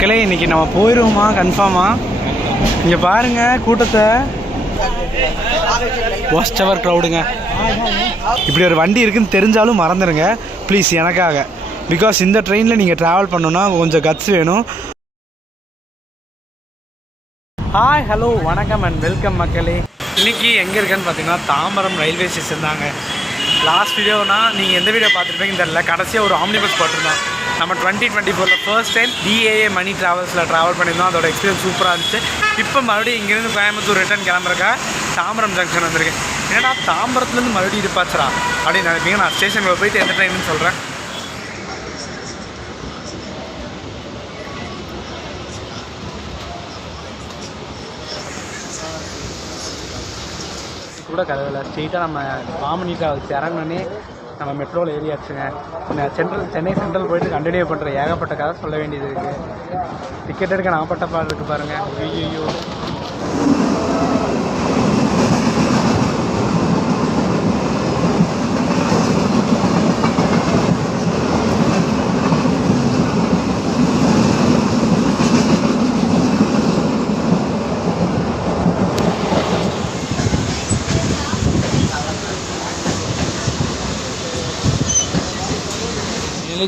மக்களே இன்னைக்கு நம்ம போயிடுவோமா கன்ஃபார்மா? இங்கே பாருங்க கூட்டத்தை, ஒஸ்ட் எவர் க்ரௌடுங்க. இப்படி ஒரு வண்டி இருக்குன்னு தெரிஞ்சாலும் மறந்துடுங்க ப்ளீஸ் எனக்காக. பிகாஸ் இந்த ட்ரெயினில் நீங்கள் ட்ராவல் பண்ணணுன்னா கொஞ்சம் கட்ஸ் வேணும். ஹாய் ஹலோ வணக்கம் அண்ட் வெல்கம் மக்களே. இன்றைக்கி எங்கே இருக்கேன்னு பார்த்தீங்கன்னா தாம்பரம் ரயில்வே ஸ்டேஷன் தாங்க. லாஸ்ட் வீடியோனா நீங்கள் எந்த வீடியோ பார்த்துருப்பீங்கன்னு தெரியல, கடைசியாக ஒரு ஆம்னி பஸ் போட்டிருந்தோம். நம்ம 2024 ஃபர்ஸ்ட் டைம் டிஏஏ மணி ட்ராவல்ஸில் ட்ராவல் பண்ணியிருந்தோம். அதோட எக்ஸ்பீரியன்ஸ் சூப்பராக இருந்துச்சு. இப்போ மறுபடியும் இங்கேருந்து கோயம்புத்தூர் ரிட்டர்ன் கிளம்புறக்கா தாம்பரம் ஜங்ஷன் வந்திருக்கேன். ஏன்னா தாம்பரத்துலேருந்து மறுபடியும் இருப்பாச்சரா அப்படின்னு நினைப்பீங்க. நான் ஸ்டேஷனுக்கு போயிட்டு எந்த ட்ரெயின்னு சொல்கிறேன். கூட கதவில் ஸ்ட்ரெயிட்டாக நம்ம மாமணி ட்ராவல்ஸ் இறங்கினோன்னே நம்ம மெட்ரோவில் ஏறியாச்சுங்க. சென்னை சென்ட்ரல் போயிட்டு கண்டினியூ பண்ணுற ஏகப்பட்ட கதை சொல்ல வேண்டியது இருக்குது. டிக்கெட் எடுக்க நாப்பட்ட பாடு இருக்குது பாருங்கள். ஐயோ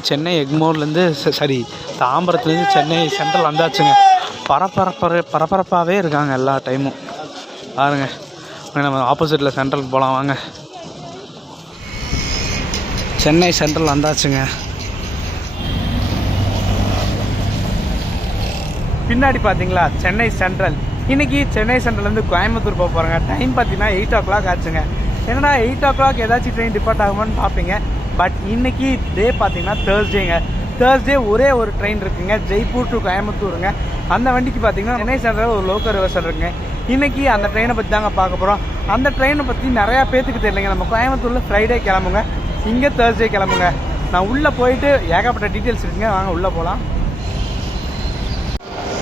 சென்னை எக்மோர்லேருந்து தாம்பரத்துலேருந்து சென்னை சென்ட்ரல் வந்தாச்சுங்க. பரபரப்பாகவே இருக்காங்க எல்லா டைமும் பாருங்க. நம்ம ஆப்போசிட்டில் சென்ட்ரலுக்கு போகலாம் வாங்க. சென்னை சென்ட்ரல் வந்தாச்சுங்க. பின்னாடி பார்த்தீங்களா சென்னை சென்ட்ரல். இன்றைக்கி சென்னை சென்ட்ரல்லேருந்து கோயம்புத்தூர் போக போகிறாங்க. டைம் பார்த்தீங்கன்னா 8 o'clock ஆச்சுங்க. என்னடா 8 o'clock ஏதாச்சும் ட்ரெயின் டிபார்ட் ஆகுமான்னு பார்ப்பீங்க. பட் இன்றைக்கி டே பார்த்தீங்கன்னா தேர்ஸ்டேங்க. தேர்ஸ்டே ஒரே ஒரு ட்ரெயின் இருக்குங்க, ஜெய்ப்பூர் டு கோயம்புத்தூருங்க. அந்த வண்டிக்கு பார்த்தீங்கன்னா சென்னை சென்ட்ரல் ஒரு லோக்கல் ரிவர்சல் இருக்குங்க. இன்றைக்கி அந்த ட்ரெயினை பற்றி தாங்க பார்க்க போகிறோம். அந்த ட்ரெயினை பற்றி நிறையா பேத்துக்கு தெரியலைங்க. நம்ம கோயம்புத்தூரில் ஃப்ரைடே கிளம்புங்க, இங்கே தேர்ஸ்டே கிளம்புங்க. நான் உள்ளே போயிட்டு ஏகப்பட்ட டீட்டெயில்ஸ் இருக்குங்க, வாங்க உள்ளே போகலாம்.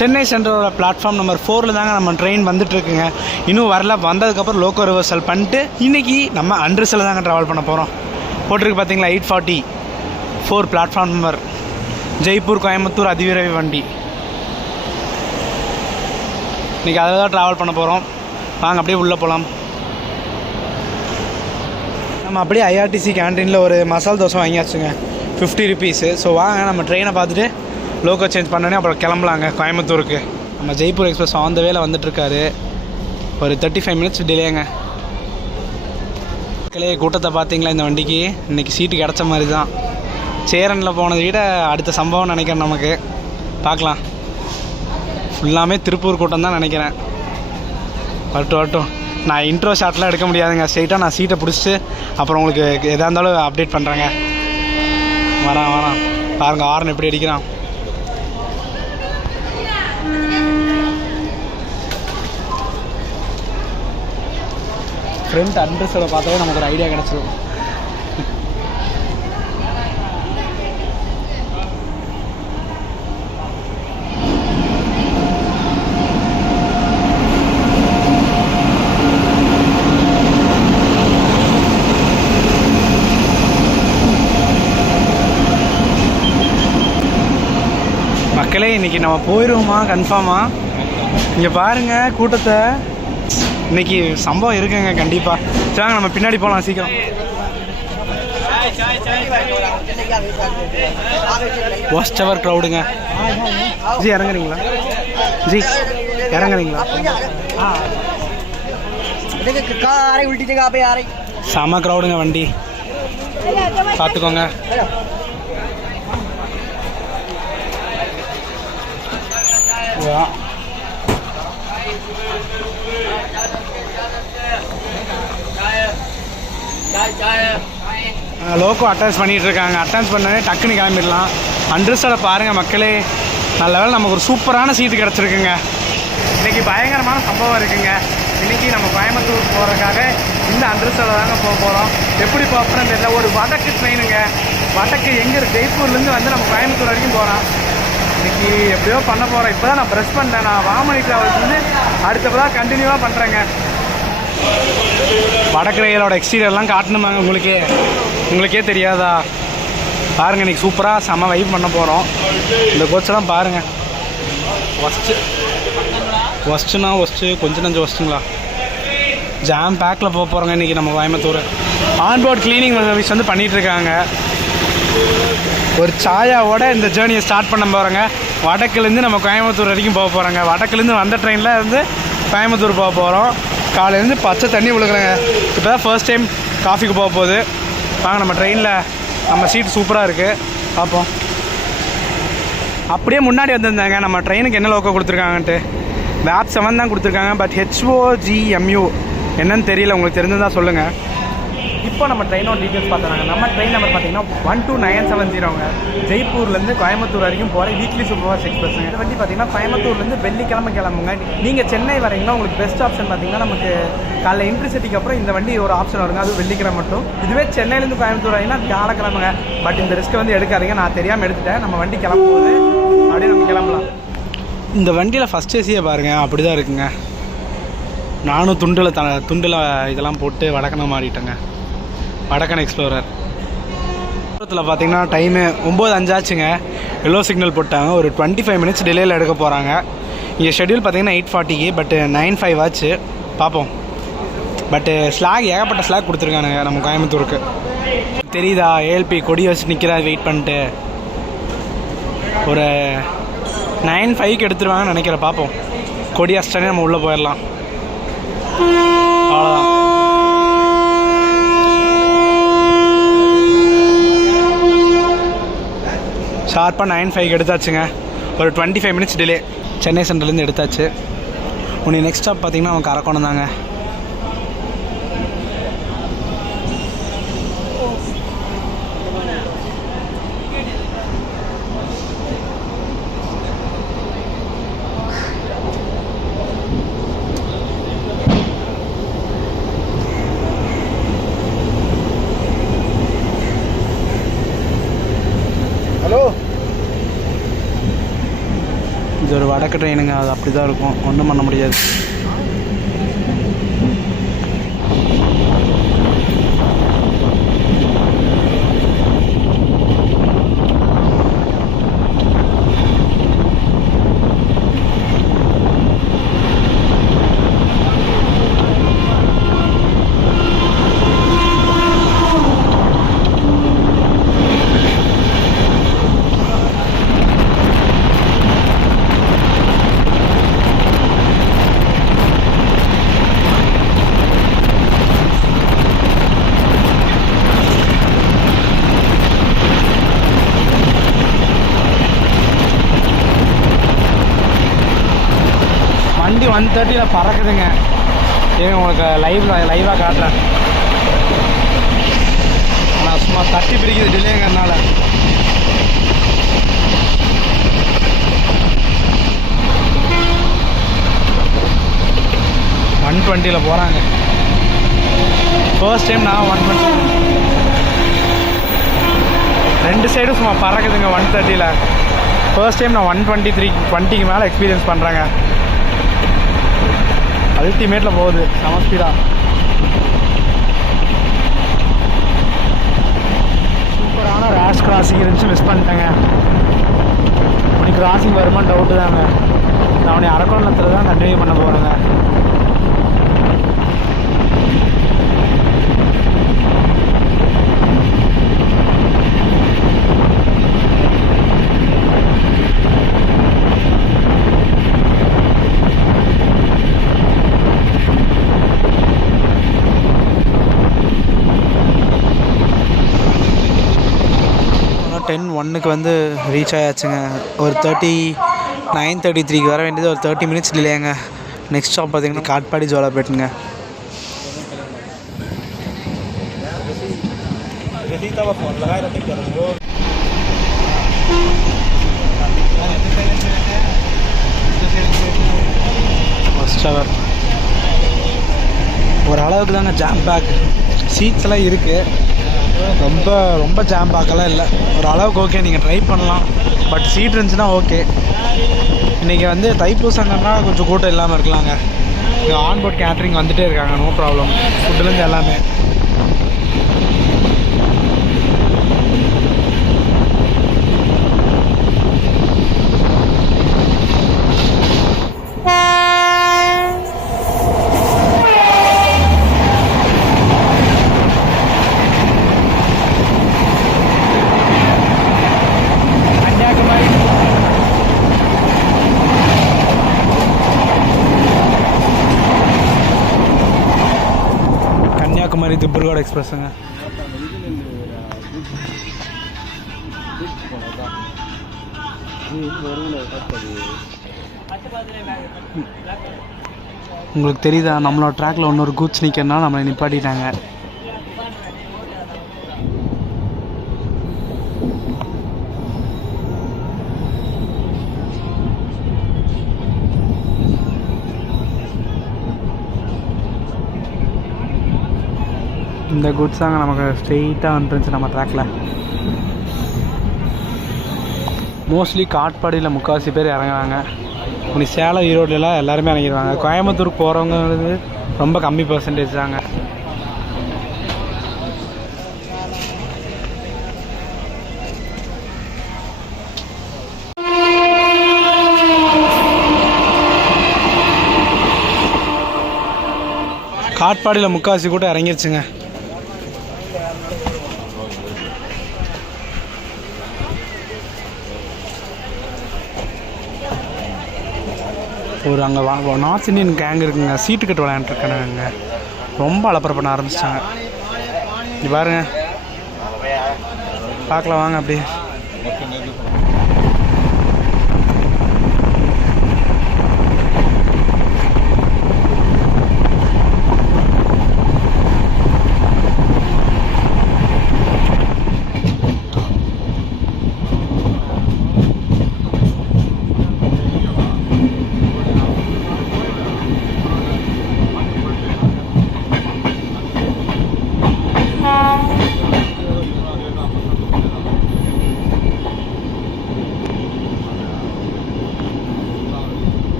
சென்னை சென்ட்ரலோட பிளாட்ஃபார்ம் நம்பர் 4 தாங்க நம்ம ட்ரெயின் வந்துட்டுருக்குங்க. இன்னும் வரல. வந்ததுக்கப்புறம் லோக்கல் ரிவர்சல் பண்ணிட்டு இன்றைக்கி நம்ம அண்ட்ரிஸில் தாங்க ட்ராவல் பண்ண போகிறோம். போட்டிருக்கு பார்த்தீங்களா 844 பிளாட்ஃபார்ம் நம்பர். ஜெய்ப்பூர் கோயம்புத்தூர் அதிவிரைவு வண்டி. இன்றைக்கி அதில் தான் ட்ராவல் பண்ண போகிறோம். வாங்க அப்படியே உள்ளே போகலாம். நம்ம அப்படியே ஐஆர்டிசி கேன்டீனில் ஒரு மசால் தோசை வாங்கியாச்சுங்க, 50 rupees. ஸோ வாங்க நம்ம ட்ரெயினை பார்த்துட்டு லோக்கல் சேஞ்ச் பண்ணோன்னே அப்புறம் கிளம்பலாங்க கோயம்புத்தூருக்கு. நம்ம ஜெய்ப்பூர் எக்ஸ்பிரஸ் ஆன் த வேல வந்துட்டுருக்காரு. ஒரு 35 minutes டிலேங்க. கூட்டத்தை பார்த்தீங்களா இந்த வண்டிக்கு? இன்றைக்கி சீட்டு கிடச்ச மாதிரி தான். சேரனில் போனதை விட அடுத்த சம்பவம் நினைக்கிறேன். நமக்கு பார்க்கலாம். ஃபுல்லாமே திருப்பூர் கூட்டம் தான் நினைக்கிறேன். வரட்டும். நான் இன்ட்ரோ ஷாட்லாம் எடுக்க முடியாதுங்க. ஸ்ட்ரெயிட்டாக நான் சீட்டை பிடிச்சிட்டு அப்புறம் உங்களுக்கு எதாக இருந்தாலும் அப்டேட் பண்ணுறேங்க. வரான் பாருங்கள் ஹார்ன் எப்படி அடிக்கிறான். ஃப்ரண்ட் அட்ரஸோட பார்த்தாவே நமக்கு ஒரு ஐடியா கிடச்சிடும். மக்களே இன்னைக்கு நம்ம போயிடுவோமா கன்ஃபார்மா? இங்கே பாருங்க கூட்டத்தை. இன்னைக்கு சம்பவம் இருக்குங்க கண்டிப்பாக. சரி நம்ம பின்னாடி போகலாம் சீக்கிரம். ஒஸ்ட் எவர் க்ரௌடுங்க. ஜி இறங்குறீங்களா? செம க்ரௌடுங்க வண்டி, பார்த்துக்கோங்க. லோக்கோ அட்டன்ஸ் பண்ணிகிட்டு இருக்காங்க. அட்டன்ஸ் பண்ணவே டக்குன்னு கிளம்பிடலாம். அண்ட்ரிஸோட பாருங்கள் மக்களே. நல்ல வேலை நமக்கு ஒரு சூப்பரான சீட்டு கிடச்சிருக்குங்க. இன்றைக்கி பயங்கரமான சம்பவம் இருக்குங்க. இன்றைக்கி நம்ம கோயம்புத்தூர் போகிறதுக்காக இந்த அண்ட்ரிஸோட தாங்க போக போகிறோம். எப்படி போகிறோன்னு தெரியல. ஒரு வடக்கு ட்ரெயினுங்க. வடக்கு எங்கே இருக்குது? ஜெய்ப்பூர்லேருந்து வந்து நம்ம கோயம்புத்தூர் வரைக்கும் போகிறோம். இன்றைக்கி எப்படியோ பண்ண போகிறேன். இப்போ தான் நான் ப்ரெஸ் பண்ணிட்டேன். நான் வாமணி ட்ராவல்ஸ் வந்து அடுத்தப்போ கண்டினியூவாக பண்ணுறேங்க. வடக்கு ரயிலோட எக்ஸ்டீரியர்லாம் காட்டணுமாங்க உங்களுக்கே தெரியாதா? பாருங்கள் இன்றைக்கி சூப்பராக செம்ம வைப் பண்ண போகிறோம். இந்த கோச்செல்லாம் பாருங்கள். ஒஸ்ட்டு கொஞ்சம் நஞ்சம் ஒஸ்ட்டுங்களா. ஜாம் பேக்கில் போக போகிறோங்க இன்றைக்கி நம்ம கோயம்புத்தூர். ஆன்போர்ட் க்ளீனிங் சர்வீஸ் வந்து பண்ணிகிட்ருக்காங்க. ஒரு சாயாவோட இந்த ஜேர்னியை ஸ்டார்ட் பண்ண போகிறோங்க. வடக்குலேருந்து நம்ம கோயம்புத்தூர் வரைக்கும் போக போகிறோங்க. வடக்குலேருந்து வந்த ட்ரெயினில் இருந்து கோயம்புத்தூர் போக போகிறோம். காலையிலேருந்து பச்சை தண்ணி விழுகுறேங்க. இப்போ தான் ஃபர்ஸ்ட் டைம் காஃபிக்கு போக போகுது. வாங்க நம்ம ட்ரெயினில், நம்ம சீட் சூப்பராக இருக்குது, பார்ப்போம். அப்படியே முன்னாடி வந்திருந்தாங்க நம்ம ட்ரெயினுக்கு என்ன லோக்கோ கொடுத்துருக்காங்கன்ட்டு. வேப் 7 தான் கொடுத்துருக்காங்க. பட் HOGMU என்னன்னு தெரியல, உங்களுக்கு தெரிஞ்சுதான் சொல்லுங்கள். இப்போ நம்ம ட்ரெயினோட டீட்டெயில்ஸ் பார்த்துறாங்க. நம்ம ட்ரெயின் நம்பர் பார்த்தீங்கன்னா 12970ங்க. ஜெய்ப்பூர்லேருந்து கோயம்புத்தூர் வரைக்கும் போகிற வீக்லி சூப்பர் ஃபாஸ்ட் எக்ஸ்பிரஸ். இது வந்து பார்த்தீங்கன்னா கோயம்புத்தூர்லேருந்து வெள்ளிக்கிழமை கிளம்புங்க. நீங்கள் சென்னை வரீங்கன்னா உங்களுக்கு பெஸ்ட் ஆப்ஷன் பார்த்தீங்கன்னா நமக்கு காலைல இன்டர்சிட்டிக்கு அப்புறம் இந்த வண்டி ஒரு ஆப்ஷன் வருங்க, அது வெள்ளிக்கிழமை மட்டும். இதுவே சென்னையிலேருந்து கோயம்புத்தூர் வரீங்கன்னா வியாழக்கிழமைங்க. பட் இந்த ரிஸ்க்கை வந்து எடுக்காதீங்க, நான் தெரியாமல் எடுத்துட்டேன். நம்ம வண்டி கிளம்பும்போது அப்படியே நம்ம கிளம்பலாம். இந்த வண்டியில் ஃபஸ்ட் ஏசியை பாருங்கள், அப்படி தான் இருக்குங்க. நானும் துண்டில் இதெல்லாம் போட்டு வடக்கனை மாறிட்டேங்க. வடக்கன் எக்ஸ்ப்ளோரர். தூரத்தில் பார்த்தீங்கன்னா டைமு 9:05 ஆச்சுங்க. எல்லோ சிக்னல் போட்டாங்க. ஒரு 25 மினிட்ஸ் டிலேயில் எடுக்க போகிறாங்க. இங்கே ஷெட்யூல் பார்த்தீங்கன்னா 8:40க்கு, பட்டு 9:05 ஆச்சு. பார்ப்போம். பட்டு ஸ்லாக் ஏகப்பட்ட ஸ்லாக் கொடுத்துருக்கானுங்க நம்ம கோயம்புத்தூருக்கு. தெரியுதா, ALP கொடி வச்சு நிற்கிறா வெயிட் பண்ணிட்டு. ஒரு 9:05க்கு எடுத்துருவாங்கன்னு நினைக்கிறேன். பார்ப்போம். கொடி அஸ்டானே நம்ம உள்ளே போயிடலாம். அவ்வளோதான். ஷார்ப்பாக 9:05க்கு எடுத்தாச்சுங்க. ஒரு 25 மினிட்ஸ் டிலே. சென்னை சென்ட்ரலேருந்து எடுத்தாச்சு. உனக்கு நெக்ஸ்ட் ஸ்டாப் பார்த்தீங்கன்னா அவன் கரக்கோணம் தாங்க. இது ஒரு வடக்கு ட்ரெயினுங்க, அது அப்படி தான் இருக்கும், ஒன்றும் பண்ண முடியாது. வண்டி 1:30ல் பறக்குதுங்க. ஏன் உங்களுக்கு லைவாக காட்டுறேன். நான் சும்மா தட்டி பிடிக்குது டிலேங்கிறதுனால. ஒன் 120ல் போகிறாங்க. ஃபர்ஸ்ட் டைம் நான் 120. ரெண்டு சைடும் சும்மா பறக்குதுங்க 1:30ல். ஃபர்ஸ்ட் டைம் நான் 120க்கு மேலே எக்ஸ்பீரியன்ஸ் பண்ணுறேங்க. அல்டிமேட்டில் போகுது, செம ஸ்பீடாக. சூப்பரான ரேஷ் கிராசிங் இருந்துச்சு, மிஸ் பண்ணிட்டேங்க. உனக்கு கிராசிங் வருமானு டவுட்டு தாங்க. நான் உனக்கு அரக்கோணத்தில் தான் கண்டினியூ பண்ண போகிறேங்க. டென் 1க்கு வந்து ரீச் ஆயாச்சுங்க. ஒரு 9:33க்கு வர வேண்டியது ஒரு 30 மினிட்ஸ் டிலேங்க. நெக்ஸ்ட் ஸ்டாப் பார்த்தீங்கன்னா காட்பாடி ஜோலாப்பேட்டுங்க. ஃபர்ஸ்ட் ஹவர் ஒரு அளவுக்கு தாங்க ஜாம் பேக். சீட்ஸ் எல்லாம் இருக்குது, ரொம்ப ஜாம் பேக்கெல்லாம் இல்லை. ஒரு அளவுக்கு ஓகே, நீங்கள் ட்ரை பண்ணலாம். பட் சீட் இருந்துச்சுன்னா ஓகே. இன்றைக்கி வந்து தைப்பூசங்கன்னா கொஞ்சம் கூட்டம் இல்லாமல் இருக்கலாங்க. இங்கே ஆன்போர்ட் கேட்ரிங் வந்துகிட்டே இருக்காங்க, நோ ப்ராப்ளம். ஃபுட்டுலேருந்து எல்லாமே. எக்ஸ்பிரஸுங்க. உங்களுக்கு தெரியுதா, நம்மளோட ட்ராக்ல இன்னொரு கூட்ஸ் நிற்கிறனா நம்மளை நிப்பாட்டிட்டாங்க. இந்த குட்ஸ் தாங்க நமக்கு ஸ்ட்ரெயிட்டாக வந்துருந்துச்சு நம்ம ட்ராக்கில். மோஸ்ட்லி காட்பாடியில் முக்கால்வாசி பேர் இறங்குறாங்க. இப்படி சேலம் ஈரோடுலாம் எல்லாருமே இறங்கிடுவாங்க. கோயம்புத்தூருக்கு போகிறவங்கிறது ரொம்ப கம்மி பர்சன்டேஜ் தாங்க. காட்பாடியில் முக்கால்வாசி கூட இறங்கிருச்சுங்க. ஒரு அங்கே நார்த் இந்தியன் கேங் இருக்குங்க, சீட்டு கட்டு விளையாண்டுருக்கானுங்க. ரொம்ப அலப்பறை பண்ண ஆரம்பிச்சிட்டாங்க. இது பாருங்க, பார்க்கலாம் வாங்க அப்படியே.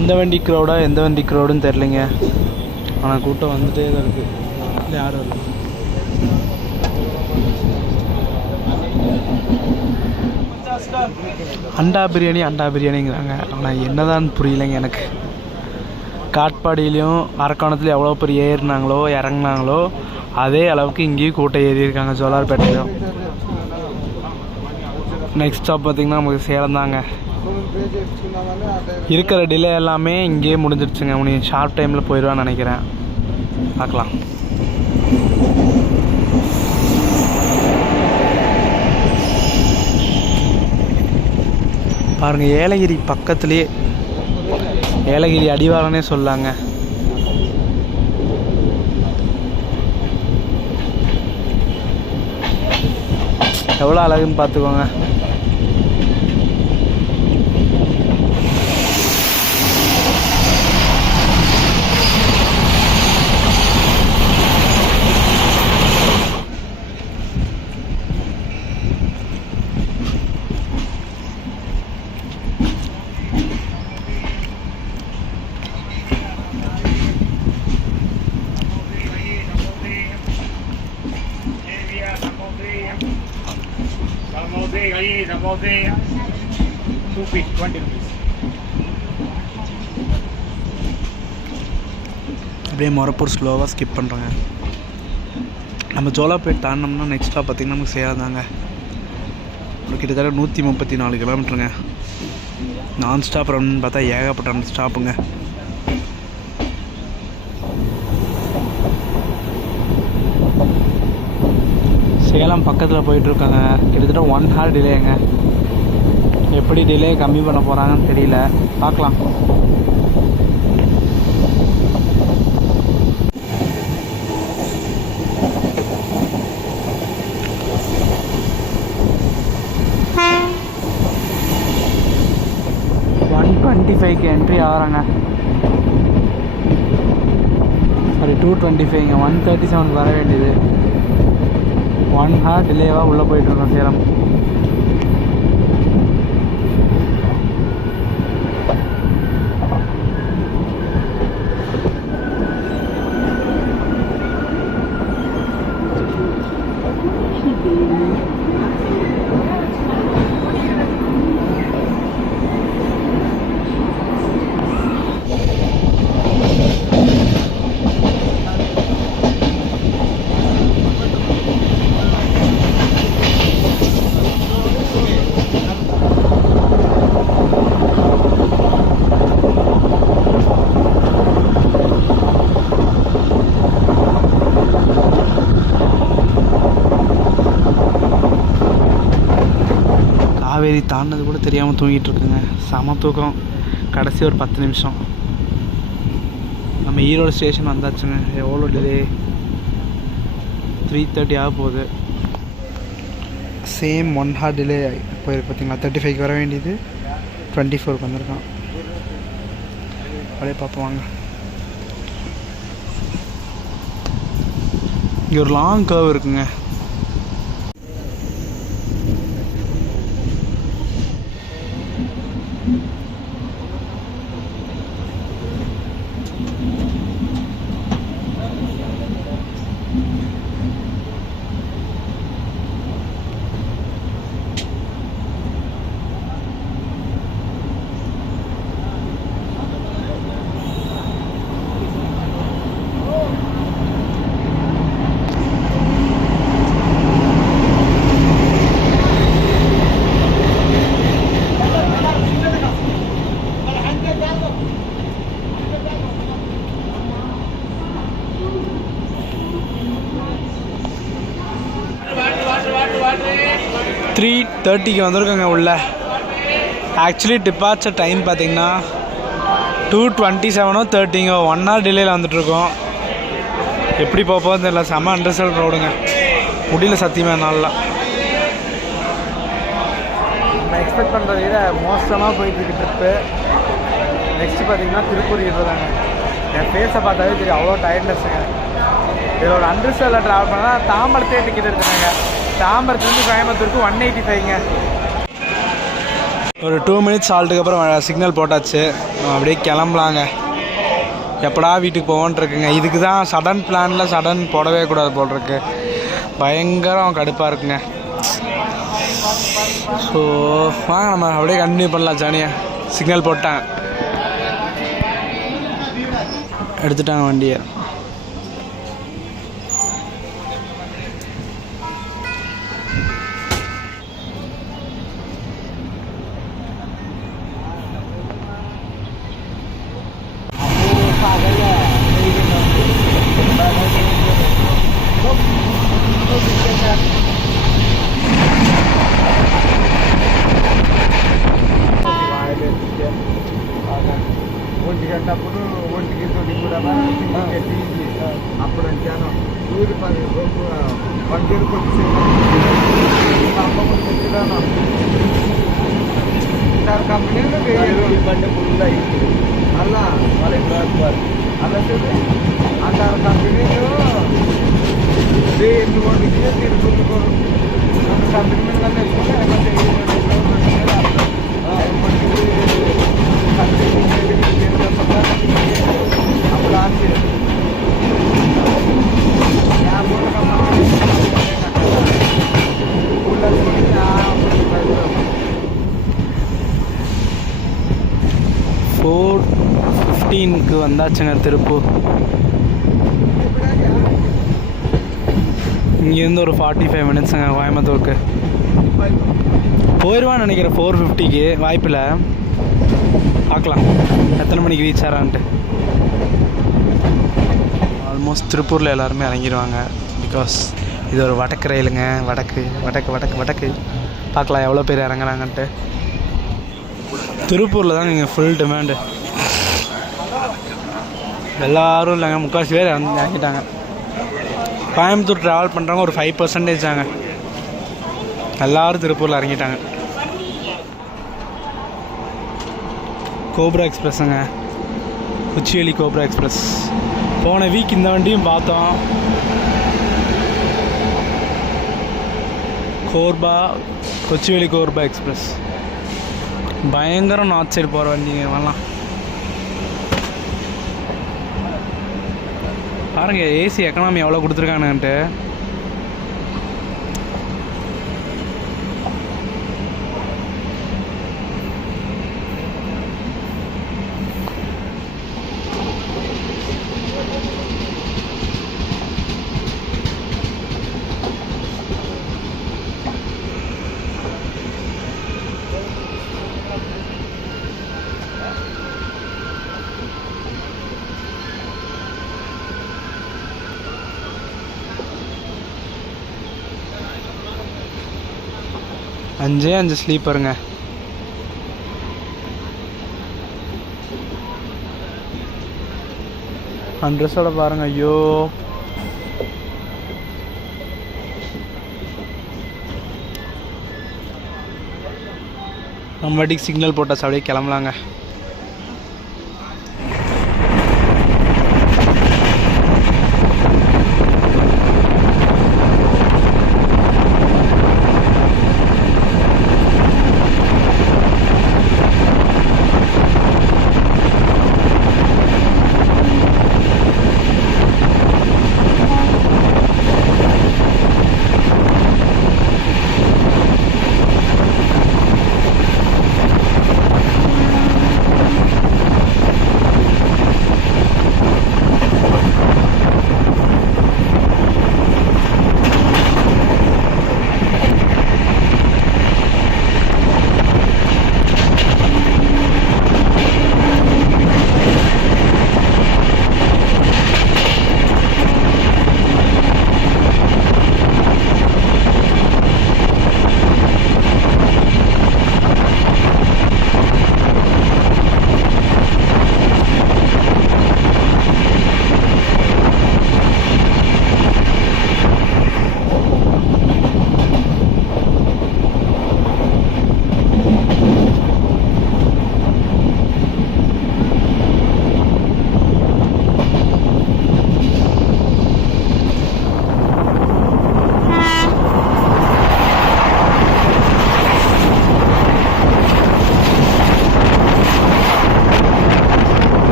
இந்த வண்டி க்ரௌடா எந்த வண்டி க்ரௌடுன்னு தெரிலிங்க, ஆனால் கூட்டம் வந்துட்டே தான் இருக்குது. இல்லை யாரும் இல்லை. அண்டா பிரியாணிங்கிறாங்க. ஆனால் என்னதான் புரியலைங்க எனக்கு. காட்பாடியிலையும் அரக்கோணத்துலையும் எவ்வளோ பெரிய ஏறினாங்களோ இறங்குனாங்களோ அதே அளவுக்கு இங்கேயும் கூட்டம் ஏறி இருக்காங்க ஜோலார்பேட்டையிலும். நெக்ஸ்ட் ஸ்டாப் பார்த்திங்கன்னா நமக்கு சேலம் தாங்க. இருக்கிற டிலே எல்லாமே இங்கேயே முடிஞ்சிடுச்சுங்க. உனக்கு ஷார்ப் டைமில் போயிடுவான்னு நினைக்கிறேன். பார்க்கலாம். பாருங்கள், ஏலகிரி பக்கத்துலேயே, ஏலகிரி அடிவாரனே சொல்லாங்க. எவ்வளோ அழகுன்னு பார்த்துக்கோங்க. அப்படியே மொரப்பூர் ஸ்லோவாக ஸ்கிப் பண்ணுறோங்க. நம்ம ஜோலார்பேட் தாண்டினோம்னா நெக்ஸ்ட் ஸ்டாப் பார்த்திங்கன்னா நமக்கு சேலந்தாங்க. ஒரு கிட்டத்தட்ட 134 கிலோமீட்டருங்க. நான் ஸ்டாப் ரன்னு பார்த்தா ஏகப்பட்ட ஸ்டாப்புங்க. சேலம் பக்கத்தில் போயிட்டுருக்காங்க. கிட்டத்தட்ட 1 hour டிலேங்க. எப்படி டிலே கம்மி பண்ண போகிறாங்கன்னு தெரியல, பார்க்கலாம். என்ட்ரி ஆகிறாங்க. சாரி, 225ங்க. 137 வர வேண்டியது. 1 hour டிலேவாக உள்ளே போயிட்டுருக்கோம் சேலம். தாண்டினது கூட தெரியாமல் தூங்கிட்டு இருக்குங்க. செம தூக்கம். கடைசி ஒரு 10 நிமிஷம். நம்ம ஈரோடு ஸ்டேஷன் வந்தாச்சுங்க. எவ்வளோ டிலே? 3:30 ஆக போகுது. சேம் 1 hour டிலே போயிருக்கு பார்த்தீங்களா. 35க்கு வர வேண்டியது 24க்கு வந்திருக்கான். அப்படியே பார்ப்போம் வாங்க. இங்கே ஒரு லாங் கர்வ் இருக்குங்க. த்ரீ 30க்கு வந்திருக்கோங்க உள்ள. ஆக்சுவலி டிபார்ச்சர் டைம் பார்த்தீங்கன்னா 2:27 30 1 hour டிலேயில் வந்துட்டுருக்கோம். எப்படி போப்போம் தெரியல. செம்ம அண்டர்சல் ரோடுங்க. முடியல சத்தியமாக நாளில். நம்ம எக்ஸ்பெக்ட் பண்ணுறதை விட மோசமாக போயிட்டுருக்கு ட்ரிப்பு. நெக்ஸ்ட்டு பார்த்தீங்கன்னா திருப்பூர் இருக்காங்க. என் ஃபேஸை பார்த்தாவே தெரியும் அவ்வளோ டயர்ட்னஸ்ஸுங்க. இதில் ஒரு அண்டர்சலில் ட்ராவல் பண்ணால் தாம்பரத்தே டிக்கெட் எடுத்துனாங்க. தாம்பரத்துலேருந்து கோயம்புத்தூருக்கு 185ங்க. ஒரு 2 minutes ஹால்ட்டுக்கு அப்புறம் சிக்னல் போட்டாச்சு. அப்படியே கிளம்பலாங்க. எப்படா வீட்டுக்கு போவோன்ட்டு இருக்குங்க. இதுக்கு தான் சடன் பிளானில் சடன் போடவே கூடாது போல் இருக்கு. பயங்கரம் கடுப்பாக இருக்குங்க. ஸோ வாங்க நம்ம அப்படியே கண்டினியூ பண்ணலாம் ஜானியை. சிக்னல் போட்டேன், எடுத்துட்டாங்க வண்டியை. ఒంటిగంటప్పుడు 1:30 కూడా అప్పుడు అంటాను ఊరి పని వంటలకు వచ్చేదాను కంపెనీలో బండి ఫుల్ అయింది. అలా అలా చూసి అంటారు కంపెనీలో ఎన్ని వంటికి తిరుగుతున్నారు. కంపెనీ మీద నేర్చుకుంటే க்கு வந்தாச்சுங்க திருப்பூர். இங்கேருந்து ஒரு 45 minutesங்க கோயம்புத்தூருக்கு. போயிடுவான்னு நினைக்கிறேன் 4:50க்கு. வாய்ப்பில்லை, பார்க்கலாம் எத்தனை மணிக்கு ரீச் ஆகிறான்ட்டு. ஆல்மோஸ்ட் திருப்பூரில் எல்லாருமே இறங்கிடுவாங்க. பிகாஸ் இது ஒரு வடக்கு ரயிலுங்க. வடக்கு வடக்கு வடக்கு வடக்கு. பார்க்கலாம் எவ்வளோ பேர் இறங்குறாங்கன்ட்டு. திருப்பூரில் தாங்க இங்கே ஃபுல் டிமாண்டு. எல்லோரும் இல்லைங்க, முக்கால்வாசி பேர் இறங்கிட்டாங்க. கோயம்புத்தூர் ட்ராவல் பண்ணுறவங்க ஒரு 5% ஆங்க. எல்லோரும் திருப்பூரில் இறங்கிட்டாங்க. கோப்ரா எக்ஸ்பிரஸ்ஸுங்க, கொச்சிவேலி கோப்ரா எக்ஸ்பிரஸ். போன வீக் இந்த வண்டியும் பார்த்தோம். கொச்சிவேலி கோர்பா எக்ஸ்பிரஸ் பயங்கரம். நார்த் சைடு போகிற வண்டிங்க வரலாம். பாருங்கள் ஏசி எக்கனாமி எவ்வளோ கொடுத்துருக்கானுன்ட்டு. அஞ்சே 5 ஸ்லீப்பருங்க. அண்ட்ரஸோட பாருங்க. ஐயோ நம்ம வாட்டிக்கு சிக்னல் போட்டாச்சு, அப்படியே கிளம்பலாங்க.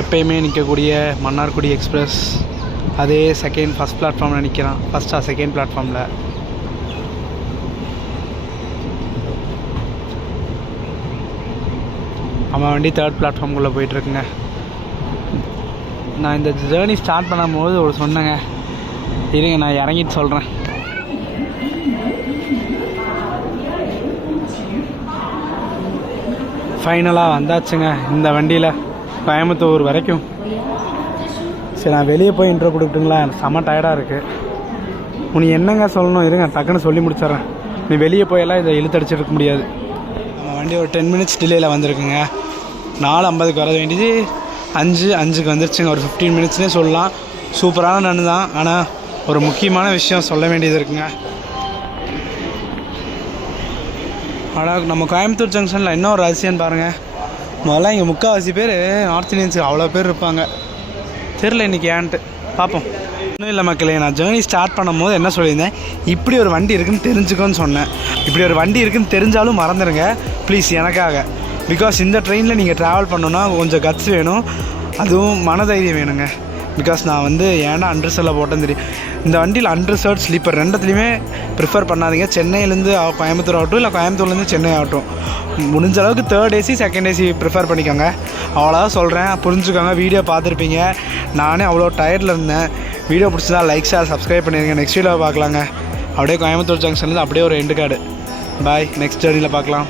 எப்பயுமே நிற்கக்கூடிய மன்னார்குடி எக்ஸ்பிரஸ் அதே ஃபஸ்ட் பிளாட்ஃபார்மில் நிற்கிறான். செகண்ட் பிளாட்ஃபார்மில். அவன் வண்டி தேர்ட் பிளாட்ஃபார்முக்குள்ளே போயிட்டுருக்குங்க. நான் இந்த ஜேர்னி ஸ்டார்ட் பண்ணும்போது ஒரு சொன்னேங்க, இருங்க நான் இறங்கிட்டு சொல்கிறேன். ஃபைனலாக வந்தாச்சுங்க இந்த வண்டியில் கோயம்புத்தூர் வரைக்கும். சரி நான் வெளியே போய் இன்ட்ரோ கொடுத்துட்டுங்களா, செம்ம டயர்டாக இருக்குது. நீ என்னங்க சொல்லணும், இருங்க டக்குன்னு சொல்லி முடிச்சிட்றேன். நீ வெளியே போயெல்லாம் இதை இழுத்தடிச்சிட்டு இருக்க முடியாது. நம்ம வண்டி ஒரு 10 minutes டிலேயில் வந்திருக்குங்க. 4:50க்கு வர வேண்டியது 5:05க்கு வந்துருச்சுங்க. ஒரு 15 minutesனே சொல்லலாம். சூப்பரான நன்னு தான். ஆனால் ஒரு முக்கியமான விஷயம் சொல்ல வேண்டியது இருக்குங்க. ஆனால் நம்ம கோயம்புத்தூர் ஜங்ஷனில் என்ன ஒரு அதிசயம்னு பாருங்கள். முதல்ல இங்கே முக்கால்வாசி பேர் நார்த் இந்தியன்ஸு அவ்வளோ பேர் இருப்பாங்க. தெரில இன்றைக்கி ஏன்ட்டு பார்ப்போம். இன்னும் இல்லை மக்களே, நான் ஜேர்னி ஸ்டார்ட் பண்ணும்போது என்ன சொல்லியிருந்தேன், இப்படி ஒரு வண்டி இருக்குதுன்னு தெரிஞ்சுக்கோன்னு சொன்னேன். இப்படி ஒரு வண்டி இருக்குதுன்னு தெரிஞ்சாலும் மறந்துடுங்க ப்ளீஸ் எனக்காக. பிகாஸ் இந்த ட்ரெயினில் நீங்கள் ட்ராவல் பண்ணணுன்னா கொஞ்சம் கட்ஸ் வேணும், அதுவும் மனதைரியம் வேணுங்க. பிகாஸ் நான் வந்து ஏன்னா அண்ட்ரஸில் போட்டேன்னு தெரியும். இந்த வண்டியில் அண்ட்ரஸர்ட் ஸ்லீப்பர் ரெண்டுத்துலேயுமே ப்ரிஃபர் பண்ணாதீங்க. சென்னையிலேருந்து கோயம்புத்தூர் ஆகட்டும், இல்லை கோயம்புத்தூர்லேருந்து சென்னை ஆகட்டும், முடிஞ்ச அளவுக்கு 3rd AC 2nd AC prefer பண்ணிக்கோங்க. அவ்வளோதான் சொல்கிறேன், புரிஞ்சுக்கோங்க. வீடியோ பார்த்துருப்பீங்க, நானே அவ்வளோ டயர்டில் இருந்தேன். வீடியோ பிடிச்சதா லைக் ஷேர் சப்ஸ்கிரைப் பண்ணிடுங்க. நெக்ஸ்ட் வீடியோவில் பார்க்கலாங்க. அப்படியே கோயம்புத்தூர் ஜங்ஷன்லேருந்து அப்படியே ஒரு எண்டு கார்டு. பாய், நெக்ஸ்ட் ஜேர்னியில் பார்க்கலாம்.